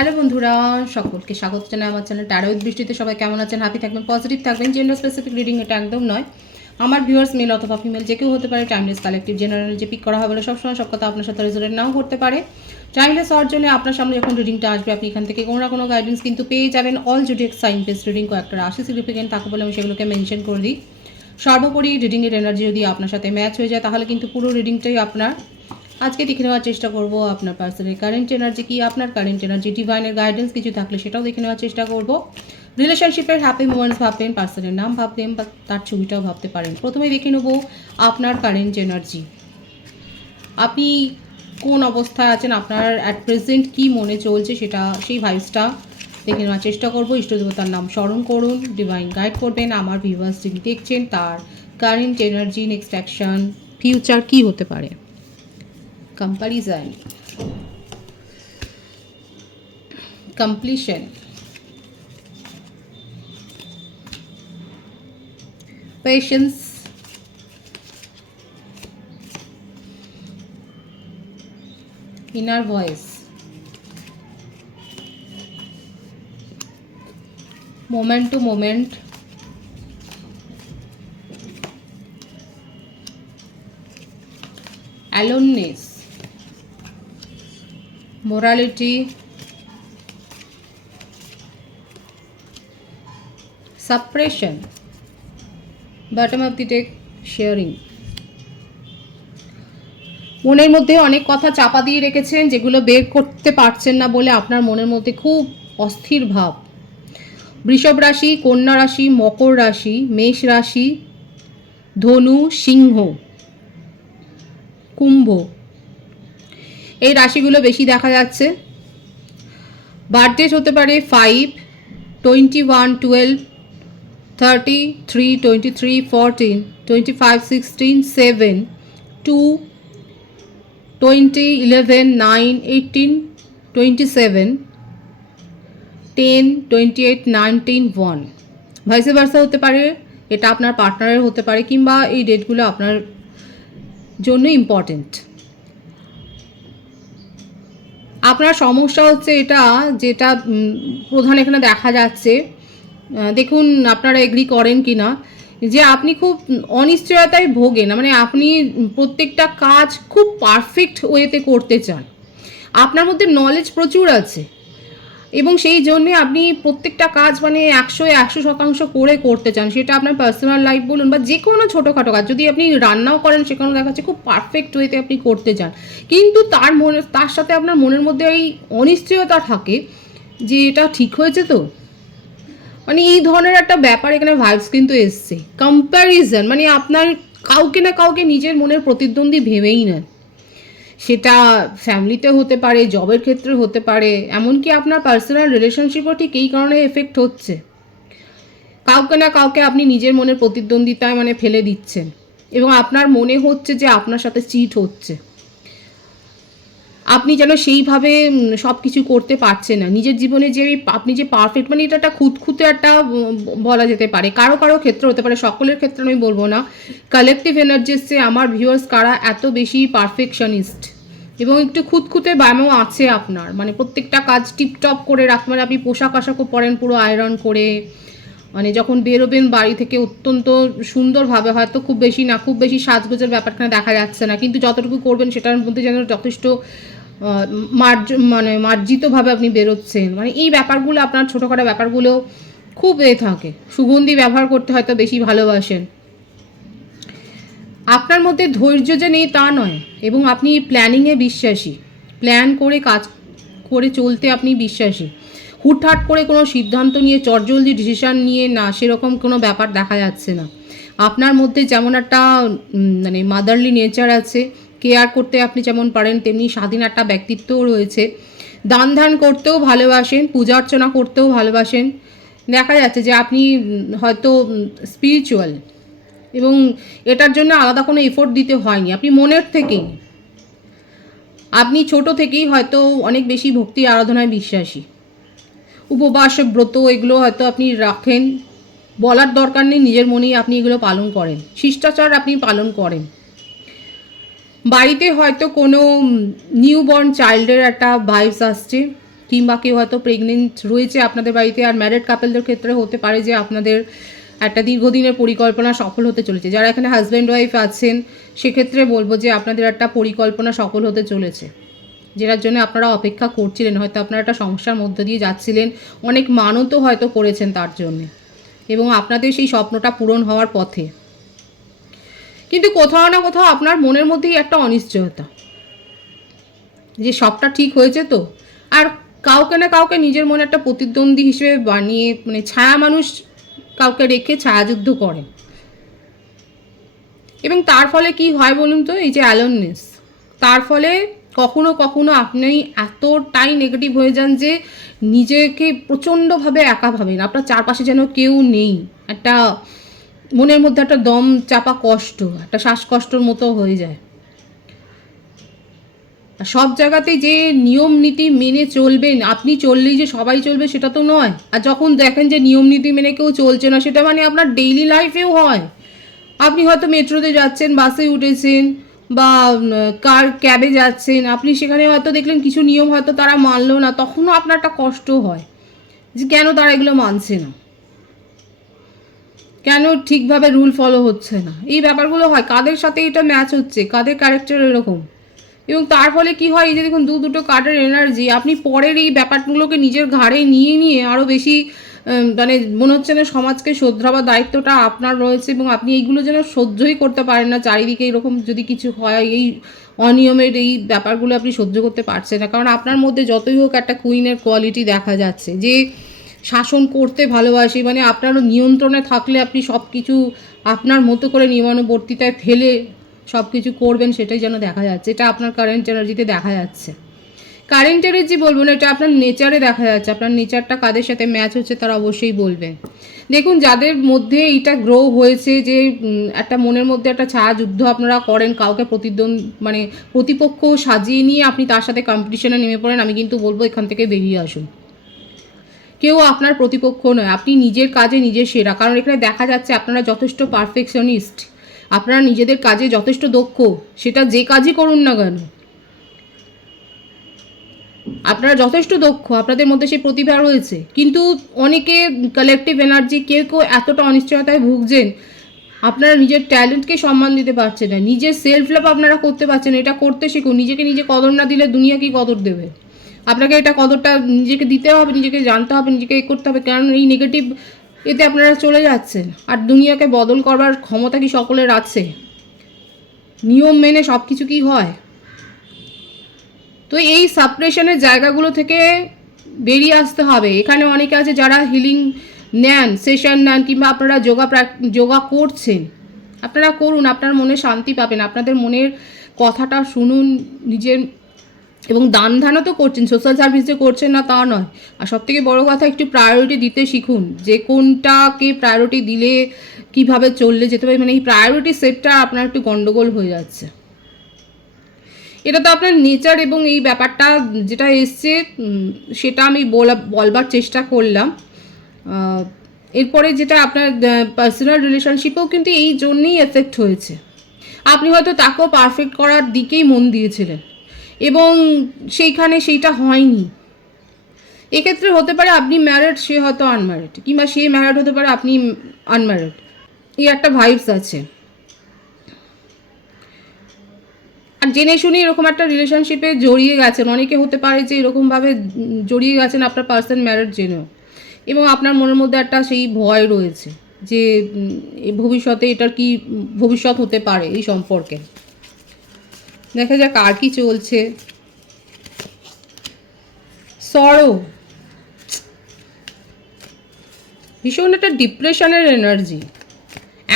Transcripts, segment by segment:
Hello বন্ধুরা, সকলকে স্বাগত জানাই আমার চ্যানেল ট্যারো দৃষ্টিতে। সবাই কেমন আছেন? হ্যাপি থাকবেন পজিটিভ থাকবেন। জেন্ডার স্পেসিফিক রিডিং এটা একদম নয়। আমার ভিউয়ার্স মেল অথবা ফিমেল যে কেউ হতে পারে টাইমলেস কালেক্টিভ জেনারেল যে পিক করা হবে সবসময় সব কথা আপনার সাথে রেজোনেট নাও করতে পারে। টাইমলেস হওয়ার জন্য আপনার সামনে যখন রিডিংটা আসবে। আপনি এখান থেকে কোনো না কোনো গাইডেন্স কিন্তু পেয়ে যাবেন। All zodiac sign base reading কয়েকটা রাশি সিগনিফিকেন্ট থাকে বলে আমি সেগুলোকে মেনশন করে দিই। সর্বোপরি রিডিংয়ের এনার্জি যদি আপনার সাথে ম্যাচ হয়ে যায়, তাহলে কিন্তু পুরো রিডিংটাই আপনার আজকে দেখে নেওয়ার চেষ্টা করব আপনার পার্সনের কারেন্ট এনার্জি কি, আপনার কারেন্ট এনার্জি ডিভাইনের গাইডেন্স কিছু থাকলে সেটাও দেখে নেওয়ার চেষ্টা করব। রিলেশনশিপের হ্যাপি মোমেন্টস ভাববেন পার্সনের নাম ভাববেন বা তার ছবিটাও ভাবতে পারেন। প্রথমে দেখে নেব আপনার কারেন্ট এনার্জি আপনি কোন অবস্থায় আছেন, আপনার অ্যাট প্রেজেন্ট কী মনে চলছে সেটা, সেই ভাইবসটা দেখে নেওয়ার চেষ্টা করব। ইষ্ট দেবতার নাম স্মরণ করুন ডিভাইন গাইড করবেন, আমার ভিউয়ার্স যিনি দেখছেন তার current energy next action future কী হতে পারে? Comparison completion. Patience. Inner voice. Moment to moment. Aloneness morality suppression, bottom of the deck sharing মনের মধ্যে অনেক কথা চাপা দিয়ে রেখেছেন, যেগুলো বের করতে পারছেন না বলে আপনার মনের মধ্যে খুব অস্থির ভাব। বৃষভ রাশি, কন্যা রাশি, মকর রাশি, মেষ রাশি, ধনু, সিংহ, কুম্ভ। এই রাশিগুলো বেশি দেখা যাচ্ছে। বার্থডেট হতে পারে five twenty one twelve thirty three twenty three fourteen twenty five sixteen seven two twenty eleven nine eighteen twenty seven ten twenty eight nineteen one vice versa হতে পারে, এটা আপনার পার্টনারের হতে পারে, কিংবা এই ডেটগুলো আপনার জন্য ইম্পর্টেন্ট আপনার সমস্যা হচ্ছে এটা, যেটা প্রধান এখানে দেখা যাচ্ছে। দেখুন, আপনারা এগ্রি করেন কি না যে আপনি খুব অনিশ্চয়তায় ভোগেন। মানে আপনি প্রত্যেকটা কাজ খুব পারফেক্ট ওয়েতে করতে চান। আপনার মধ্যে নলেজ প্রচুর আছে। এবং সেই জন্যে আপনি প্রত্যেকটা কাজ মানে একশো একশো শতাংশ করে করতে চান, সেটা আপনার পার্সোনাল লাইফ বলুন বা যে কোনো ছোটোখাটো কাজ। যদি আপনি রান্নাও করেন, সেখানেও দেখা যাচ্ছে খুব পারফেক্ট ওয়েতে আপনি করতে চান। কিন্তু তার মনে, তার সাথে আপনার মনের মধ্যে এই অনিশ্চয়তা থাকে যে এটা ঠিক হয়েছে তো? মানে এই ধরনের একটা ব্যাপার এখানে ভাইবস কিন্তু এসছে। কম্প্যারিজন মানে আপনার কাউকে না কাউকে নিজের মনের প্রতিদ্বন্দ্বী ভেবেই নেন। সেটা ফ্যামিলিতে হতে পারে জবের ক্ষেত্রে হতে পারে, এমনকি আপনার পার্সোনাল রিলেশনশিপও ঠিক এই কারণে এফেক্ট হচ্ছে। কাউকে না কাউকে আপনি নিজের মনের প্রতিদ্বন্দ্বিতায় মানে ফেলে দিচ্ছেন এবং আপনার মনে হচ্ছে যে আপনার সাথে চিট হচ্ছে। আপনি যেন সেইভাবে সব কিছু করতে পারছেন না। নিজের জীবনে যে, আপনি যে পারফেক্ট মানে এটা একটা খুঁতখুঁতে একটা বলা যেতে পারে। কারও কারও ক্ষেত্রে হতে পারে, সকলের ক্ষেত্রে আমি বলব না। কালেকটিভ এনার্জিসে আমার ভিউয়ার্স কারা এত বেশি পারফেকশনিস্ট এবং একটু খুঁতখুঁতে ব্যায়ামও আছে আপনার। মানে প্রত্যেকটা কাজ টিপটপ করে রাখ মানে আপনি পোশাক আশাকও পরেন, পুরো আয়রন করে। মানে যখন বেরোবেন বাড়ি থেকে অত্যন্ত সুন্দরভাবে, হয়তো খুব বেশি না, খুব বেশি সাজগোজের ব্যাপারটা দেখা যাচ্ছে না। কিন্তু যতটুকু করবেন, সেটার মধ্যে যেন যথেষ্ট মার্জ মানে মার্জিতভাবে আপনি বেরোচ্ছেন। মানে এই ব্যাপারগুলো, আপনার ছোটোখাটো ব্যাপারগুলো খুব এ থাকে। সুগন্ধি ব্যবহার করতে হয়তো বেশি ভালোবাসেন। আপনার মধ্যে ধৈর্য যে নেই তা নয়, এবং আপনি প্ল্যানিংয়ে বিশ্বাসী। প্ল্যান করে কাজ, করে চলতে আপনি বিশ্বাসী। হুটহাট করে কোনো সিদ্ধান্ত নিয়ে, চটজলদি ডিসিশন নিয়ে না, সেরকম কোনো ব্যাপার দেখা যাচ্ছে না। আপনার মধ্যে যেমন একটা মানে মাদারলি নেচার আছে কেয়ার করতে আপনি যেমন পারেন, তেমনি স্বাধীন একটা ব্যক্তিত্বও রয়েছে। দান ধ্যান করতেও ভালোবাসেন, পূজা অর্চনা করতেও ভালোবাসেন। দেখা যাচ্ছে যে আপনি হয়তো স্পিরিচুয়াল এবং এটার জন্য আলাদা কোনো এফোর্ট দিতে হয়নি। আপনি মনের থেকেই। আপনি ছোট থেকেই হয়তো অনেক বেশি ভক্তি আরাধনায় বিশ্বাসী। উপবাস, ব্রত, এগুলো হয়তো আপনি রাখেন। বলার দরকার নেই, নিজের মনেই আপনি এগুলো পালন করেন। শিষ্টাচার আপনি পালন করেন। বাড়িতে হয়তো কোনো নিউ বর্ন চাইল্ডের একটা ভাইবস আসছে, কিংবা কেউ হয়তো প্রেগনেন্ট রয়েছে আপনাদের বাড়িতে, আর ম্যারেড কাপেলদের ক্ষেত্রে হতে পারে যে আপনাদের একটা দীর্ঘদিনের পরিকল্পনা সফল হতে চলেছে। যারা এখানে হাজব্যান্ড ওয়াইফ আছেন, সেক্ষেত্রে বলব যে আপনাদের একটা পরিকল্পনা সফল হতে চলেছে, যেটার জন্য আপনারা অপেক্ষা করছিলেন, হয়তো আপনারা একটা সমস্যার মধ্যে দিয়ে যাচ্ছিলেন, অনেক মানতও হয়তো করেছেন তার জন্যে, এবং আপনাদের সেই স্বপ্নটা পূরণ হওয়ার পথে। কিন্তু কোথাও না কোথাও আপনার মনের মধ্যেই একটা অনিশ্চয়তা যে সবটা ঠিক হয়েছে তো। আর কাউকে না কাউকে নিজের মনে একটা প্রতিদ্বন্দ্বী হিসেবে বানিয়ে মানে ছায়া মানুষ কাউকে রেখে ছায়াযুদ্ধ করে। এবং তার ফলে কি হয় বলুন তো? এই যে অ্যালোননেস তার ফলে কখনো কখনো আপনি এতটাই নেগেটিভ হয়ে যান যে নিজেকে প্রচণ্ডভাবে একা ভাবেন। আপনার চারপাশে যেন কেউ নেই। একটা মনের মধ্যে একটা দম চাপা কষ্ট, একটা শ্বাসকষ্টর মতো হয়ে যায়। সব জায়গাতে যে নিয়ম নীতি মেনে চলবেন, আপনি চললেই যে সবাই চলবে সেটা তো নয়। আর যখন দেখেন যে নিয়ম নীতি মেনে কেউ চলছে না, সেটা মানে আপনার ডেইলি লাইফেও হয়। আপনি হয়তো মেট্রোতে যাচ্ছেন, বাসে উঠেছেন বা কার ক্যাবে যাচ্ছেন, আপনি সেখানে হয়তো দেখলেন কিছু নিয়ম হয়তো তারা মানলো না, তখনও আপনার একটা কষ্ট হয় যে কেন তারা এগুলো মানছে না। কেন ঠিকভাবে রুল ফলো হচ্ছে না? এই ব্যাপারগুলো হয়। কাদের সাথে এটা ম্যাচ হচ্ছে? কাদের ক্যারেক্টার এরকম? এবং তার ফলে কি হয়? এই যে দেখুন, দু, দুটো কার্ডের এনার্জি আপনি পরের এই ব্যাপারগুলোকে নিজের ঘাড়ে নিয়ে নিয়ে আরও বেশি মানে মনে হচ্ছে না সমাজকে শোধরাবার দায়িত্বটা আপনার রয়েছে এবং আপনি এইগুলো যেন সহ্যই করতে পারেন না। চারিদিকে এরকম যদি কিছু হয়, এই অনিয়মের এই ব্যাপারগুলো আপনি সহ্য করতে পারছেন না। কারণ আপনার মধ্যে যতই হোক একটা কুইনের কোয়ালিটি দেখা যাচ্ছে যে শাসন করতে ভালোবাসি মানে আপনারও নিয়ন্ত্রণে থাকলে আপনি সব কিছু আপনার মতো করে নিয়মানুবর্তিতায় ফেলে সব কিছু করবেন, সেটাই যেন দেখা যাচ্ছে। এটা আপনার কারেন্ট এনার্জিতে দেখা যাচ্ছে। কারেন্ট এনার্জি বলব না, এটা আপনার নেচারে দেখা যাচ্ছে। আপনার নেচারটা কাদের সাথে ম্যাচ হচ্ছে তারা অবশ্যই বলবেন দেখুন, যাদের মধ্যে এইটা গ্রো হয়েছে যে একটা মনের মধ্যে একটা ছায়া যুদ্ধ আপনারা করেন, কাউকে প্রতিদ্বন্দ্ব মানে প্রতিপক্ষ সাজিয়ে নিয়ে আপনি তার সাথে কম্পিটিশনে নেমে পড়েন, আমি কিন্তু বলব এখান থেকে বেরিয়ে আসুন। কেউ আপনার প্রতিপক্ষ নয়। আপনি নিজের কাজে নিজের সেরা। কারণ এখানে দেখা যাচ্ছে আপনারা যথেষ্ট পারফেকশনিস্ট আপনারা নিজেদের কাজে যথেষ্ট দক্ষ। সেটা যে কাজই করুন না কেন। আপনারা যথেষ্ট দক্ষ। আপনাদের মধ্যে সেই প্রতিভা রয়েছে। কিন্তু অনেকে কালেকটিভ এনার্জি কেউ কেউ এতটা অনিশ্চয়তায় ভুগছেন, আপনারা নিজের ট্যালেন্টকে সম্মান দিতে পারছেন না। নিজের সেলফ লাভ আপনারা করতে পারছেন। এটা করতে শিখুন। নিজেকে নিজে কদর না দিলে দুনিয়া কি কদর দেবে? আপনাকে এটা কতটা নিজেকে দিতে হবে, নিজেকে জানতে হবে, নিজেকে এ করতে হবে, কারণ এই নেগেটিভ এতে আপনারা চলে যাচ্ছেন। আর দুনিয়াকে বদল করবার ক্ষমতা কি সকলের আছে? নিয়ম মেনে সব কিছু কি হয়? তো এই সাপ্রেশনের জায়গাগুলো থেকে বেরিয়ে আসতে হবে। এখানে অনেকে আছে যারা হিলিং নেন সেশন নেন, কিংবা আপনারা যোগা যোগা করছেন। আপনারা করুন, আপনার মনে শান্তি পাবেন। আপনাদের মনের কথাটা শুনুন, নিজের এবং দান ধানও তো করছেন সোশ্যাল সার্ভিস যে করছেন না তা নয়। আর সব থেকে বড়ো কথা, একটু প্রায়োরিটি দিতে শিখুন। যে কোনটাকে প্রায়োরিটি দিলে কীভাবে চললে যেতে পারে মানে এই প্রায়োরিটি সেটটা আপনার একটু গন্ডগোল হয়ে যাচ্ছে। এটা তো আপনার নেচার এবং এই ব্যাপারটা যেটা এসছে সেটা আমি বলা, বলবার চেষ্টা করলাম। এরপরে যেটা আপনার পার্সোনাল রিলেশনশিপেও কিন্তু এই জন্যেই এফেক্ট হয়েছে। আপনি হয়তো তাকেও পারফেক্ট করার দিকেই মন দিয়েছিলেন। এবং সেইখানে সেইটা হয়নি। এক্ষেত্রে হতে পারে আপনি ম্যারিড সে হয়তো আনম্যারিড কিংবা সে ম্যারিড হতে পারে আপনি আনম্যারেড এই একটা ভাইবস আছে। আর জেনে শুনে এরকম একটা রিলেশনশিপে জড়িয়ে গেছেন, অনেকে হতে পারে যে এরকমভাবে জড়িয়ে গেছেন আপনার পার্সন ম্যারেড জেনেও। এবং আপনার মনের মধ্যে একটা সেই ভয় রয়েছে যে ভবিষ্যতে এটার কি ভবিষ্যৎ হতে পারে এই সম্পর্কে। দেখা যাক আর কি চলছে। সরো। ভীষণ একটা ডিপ্রেশনের এনার্জি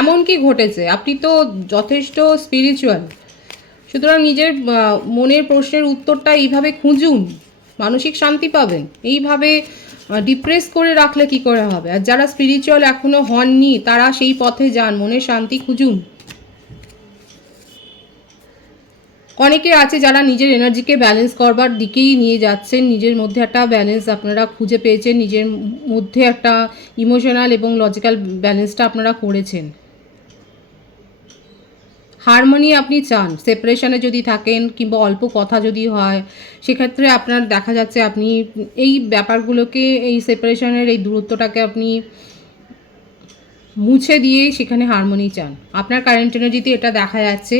এমন কি ঘটেছে? আপনি তো যথেষ্ট স্পিরিচুয়াল সুতরাং নিজের মনের প্রশ্নের উত্তরটা এইভাবে খুঁজুন। মানসিক শান্তি পাবেন। এইভাবে ডিপ্রেস করে রাখলে কি করে হবে? আর যারা স্পিরিচুয়াল এখনও হননি, তারা সেই পথে যান। মনের শান্তি খুঁজুন। অনেকে আছে যারা নিজের এনার্জিকে ব্যালেন্স করবার দিকেই নিয়ে যাচ্ছেন। নিজের মধ্যে একটা ব্যালেন্স আপনারা খুঁজে পেয়েছেন, নিজের মধ্যে একটা ইমোশনাল এবং লজিক্যাল ব্যালেন্সটা আপনারা করেছেন। হারমোনি আপনি চান সেপারেশনে যদি থাকেন কিংবা অল্প কথা যদি হয়, সেক্ষেত্রে আপনার দেখা যাচ্ছে আপনি এই ব্যাপারগুলোকে, এই সেপারেশনের এই দূরত্বটাকে আপনি মুছে দিয়ে সেখানে হারমোনি চান। আপনার কারেন্ট এনার্জিতে এটা দেখা যাচ্ছে।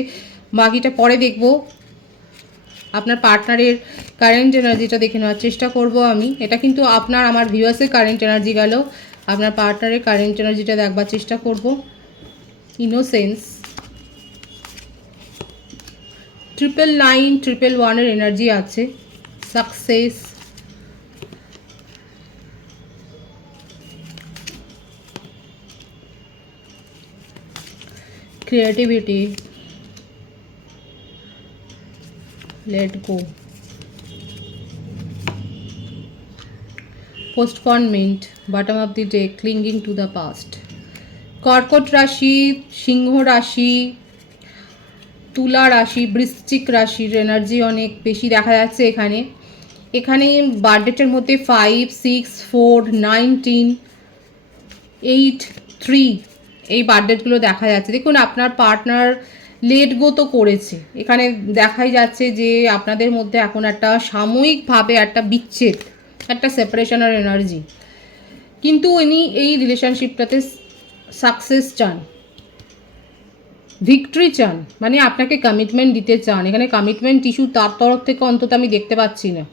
বাকিটা পরে দেখব। আপনার পার্টনারের কারেন্ট এনার্জিটা দেখে নেওয়ার চেষ্টা করব আমি। এটা কিন্তু আপনার, আমার ভিউয়ার্সের কারেন্ট এনার্জি গেল। আপনার পার্টনারের কারেন্ট এনার্জিটা দেখবার চেষ্টা করব। ইনোসেন্স ট্রিপল নাইন ট্রিপল ওয়ানের এনার্জি আছে। Success creativity. Let go. Postponement. Bottom of the deck. Clinging to the past. কর্কট রাশি সিংহ রাশি তুলা রাশি বৃশ্চিক রাশির এনার্জি অনেক বেশি দেখা যাচ্ছে এখানে। এখানে বার্থডেটের মধ্যে five six four nineteen eight three এই বার্থডেটগুলো দেখা যাচ্ছে। দেখুন, আপনার পার্টনার লেট গো তো করেছে। এখানে দেখাই যাচ্ছে যে আপনাদের মধ্যে এখন একটা সাময়িকভাবে একটা বিচ্ছেদ, একটা সেপারেশনের এনার্জি কিন্তু উনি এই রিলেশনশিপটাতে সাকসেস চান। ভিক্টরি চান। মানে আপনাকে কমিটমেন্ট দিতে চান। এখানে কমিটমেন্ট ইস্যু তার তরফ থেকে অন্তত আমি দেখতে পাচ্ছি না।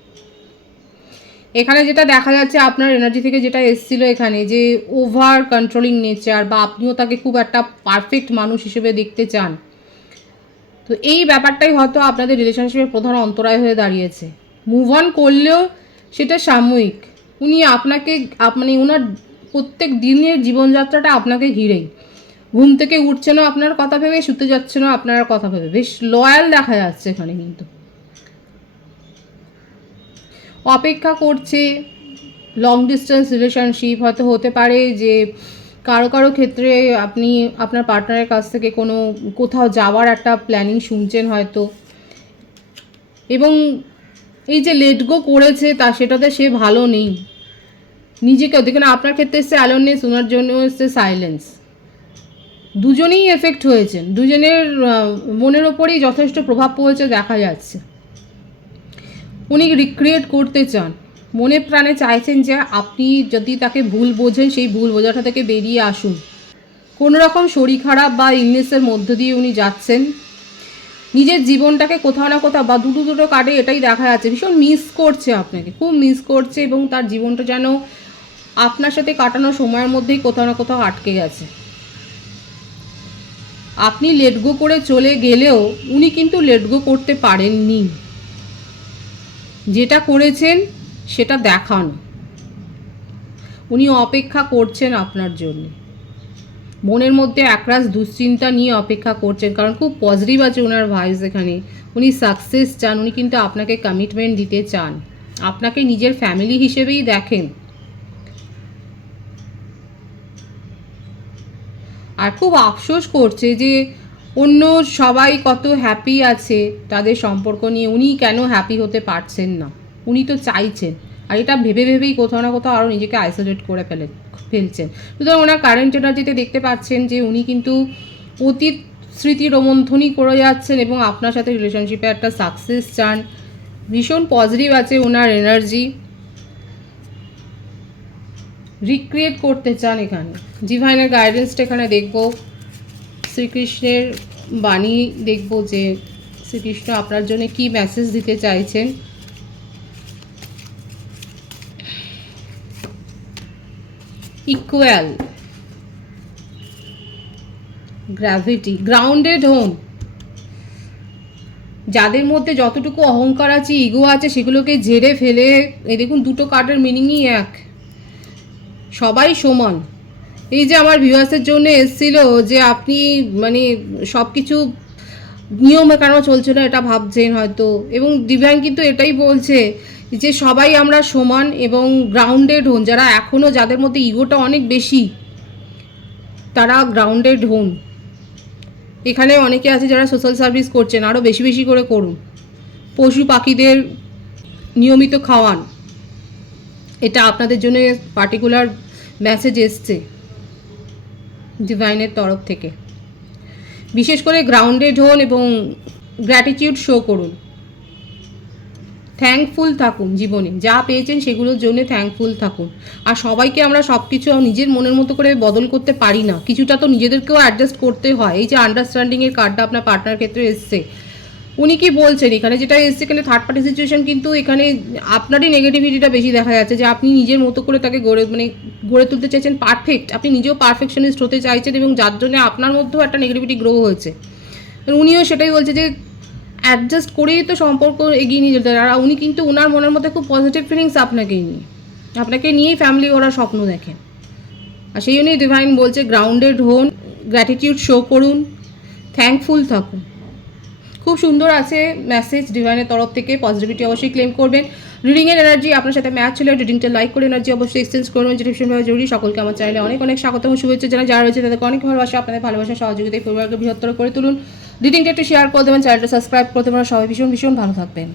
এখানে যেটা দেখা যাচ্ছে, আপনার এনার্জি থেকে যেটা এসছিল এখানে যে ওভার কন্ট্রোলিং নেচার বা আপনিও তাকে খুব একটা পারফেক্ট মানুষ হিসেবে দেখতে চান। তো এই ব্যাপারটাই হয়তো আপনাদের রিলেশনশিপের প্রধান অন্তরায় হয়ে দাঁড়িয়েছে। মুভ অন করলেও সেটা সাময়িক। উনি আপনাকে মানে ওনার প্রত্যেক দিনের জীবনযাত্রাটা আপনাকে ঘিরেই। ঘুম থেকে উঠছেনও আপনার কথা ভেবে, শুতে যাচ্ছেনও আপনার কথা ভেবে। বেশ লয়াল দেখা যাচ্ছে এখানে কিন্তু। অপেক্ষা করছে লং ডিস্টেন্স রিলেশনশিপ হয়তো হতে পারে যে কারও কারও ক্ষেত্রে আপনি আপনার পার্টনারের কাছ থেকে কোনো কোথাও যাওয়ার একটা প্ল্যানিং শুনছেন হয়তো। এবং এই যে লেট গো করেছে, তা সেটাতে সে ভালো নেই। নিজেকে দেখুন, আপনার ক্ষেত্রে এসছে অ্যালোনেস ওনার জন্য এসছে সাইলেন্স দুজনেই এফেক্ট হয়েছেন। দুজনের মনের ওপরেই যথেষ্ট প্রভাব পড়েছে, দেখা যাচ্ছে। উনি রিক্রিয়েট করতে চান। মনে প্রাণে চাইছেন যে আপনি যদি তাকে ভুল বোঝেন, সেই ভুল বোঝাটা থেকে বেরিয়ে আসুন। কোনো রকম শরীর খারাপ বা ইলনেসের মধ্য দিয়ে উনি যাচ্ছেন। নিজের জীবনটাকে কোথাও না কোথাও বা দুটো দুটো কাটে এটাই দেখা যাচ্ছে। ভীষণ মিস করছে আপনাকে, খুব মিস করছে এবং তার জীবনটা যেন আপনার সাথে কাটানো সময়ের মধ্যেই কোথাও না কোথাও আটকে গেছে। আপনি লেটগো করে চলে গেলেও উনি কিন্তু লেটগো করতে পারেননি। যেটা করেছেন সেটা দেখান। উনি অপেক্ষা করছেন আপনার জন্য। মনের মধ্যে একরাশ দুশ্চিন্তা নিয়ে অপেক্ষা করছেন, কারণ খুব পজিটিভ আছে ওনার ভাইস এখানে। উনি সাকসেস চান, উনি কিন্তু আপনাকে কমিটমেন্ট দিতে চান। আপনাকে নিজের ফ্যামিলি হিসেবেই দেখেন। আর খুব আফসোস করছে যে অন্য সবাই কত হ্যাপি আছে তাদের সম্পর্ক নিয়ে। উনি কেন হ্যাপি হতে পারছেন না? উনি তো চাইছেন। আর এটা ভেবে ভেবেই কোথাও না কোথাও আরও নিজেকে আইসোলেট করে ফেলে ফেলছেন। সুতরাং ওনার কারেন্ট এনার্জিতে দেখতে পাচ্ছেন যে উনি কিন্তু অতীত স্মৃতি রোমন্থনই করে যাচ্ছেন এবং আপনার সাথে রিলেশনশিপে একটা সাকসেস চান। ভীষণ পজিটিভ আছে ওনার এনার্জি রিক্রিয়েট করতে চান এখানে। ডিভাইনের গাইডেন্সটা এখানে দেখব। শ্রীকৃষ্ণের বাণী দেখব যে শ্রীকৃষ্ণ আপনার জন্য কি মেসেজ দিতে চাইছেন। ইকুয়াল গ্র্যাভিটি গ্রাউন্ডেড হোম যাদের মধ্যে যতটুকু অহংকার আছে ইগো আছে, সেগুলোকে ঝেড়ে ফেলে, এই দেখুন, দুটো কার্ডের মিনিংই এক। সবাই সমান। এই যে আমার ভিউয়ার্সের জন্য এসছিল যে আপনি মানে সব কিছু নিয়মে কেন চলছে না, এটা ভাবছেন হয়তো। এবং ডিভাইন কিন্তু এটাই বলছে যে সবাই আমরা সমান এবং গ্রাউন্ডেড হন, যারা এখনও যাদের মধ্যে ইগোটা অনেক বেশি, তারা গ্রাউন্ডেড হন। এখানে অনেকে আছে যারা সোশ্যাল সার্ভিস করছেন আরও বেশি বেশি করে করুন। পশু পাখিদের নিয়মিত খাওয়ান। এটা আপনাদের জন্য পার্টিকুলার মেসেজ এসছে ডিভাইনের তরফ থেকে। বিশেষ করে গ্রাউন্ডেড হন এবং গ্র্যাটিটিউড শো করুন। থ্যাঙ্কফুল থাকুন জীবনে। যা পেয়েছেন সেগুলোর জন্য থ্যাঙ্কফুল থাকুন। আর সবাইকে আমরা সব কিছু নিজের মনের মতো করে বদল করতে পারি না। কিছুটা তো নিজেদেরকেও অ্যাডজাস্ট করতে হয়। এই যে আন্ডারস্ট্যান্ডিংয়ের কার্ডটা আপনার পার্টনার ক্ষেত্রে এসছে। উনি কি বলছেন? এখানে যেটা এসছে, এখানে থার্ড পার্টি সিচুয়েশন কিন্তু এখানে আপনারই নেগেটিভিটিটা বেশি দেখা যাচ্ছে যে আপনি নিজের মতো করে তাকে গড়ে মানে গড়ে তুলতে চাইছেন পারফেক্ট আপনি নিজেও পারফেকশনিস্ট হতে চাইছেন এবং যার জন্য আপনার মধ্যেও একটা নেগেটিভিটি গ্রো হয়েছে। উনিও সেটাই বলছে যে অ্যাডজাস্ট করেই তো সম্পর্ক এগিয়ে নিয়ে যেতে। আর উনি কিন্তু ওনার মনের মধ্যে খুব পজিটিভ ফিলিংস আপনাকেই নিয়ে। আপনাকে নিয়েই ফ্যামিলি করার স্বপ্ন দেখেন। আর সেই জন্যই ডিভাইন বলছে গ্রাউন্ডেড হন গ্র্যাটিটিউড শো করুন থ্যাঙ্কফুল থাকুন। খুব সুন্দর আছে মেসেজ ডিভাইনের তরফ থেকে পজিটিভিটি অবশ্যই ক্লেম করবেন। রিডিংয়ের এনার্জি আপনার সাথে ম্যাচ ছিল রিডিংটা লাইক করে এনার্জি অবশ্যই এক্সচেঞ্জ করবেন যেটা ভীষণভাবে জরুরি, সকলকে আমার চাইলে অনেক অনেক স্বাগত এবং শুভেচ্ছা যারা যারা রয়েছে তাদেরকে অনেক ভালোবাসা, আপনাদের ভালোবাসা সহযোগিতায় পরিবারকে বৃহত্তর করে তুলুন। রিডিংটা একটু শেয়ার করে দেবেন চ্যানেলটা সাবস্ক্রাইব করতে পারেন সবাই ভীষণ ভীষণ ভালো থাকবেন।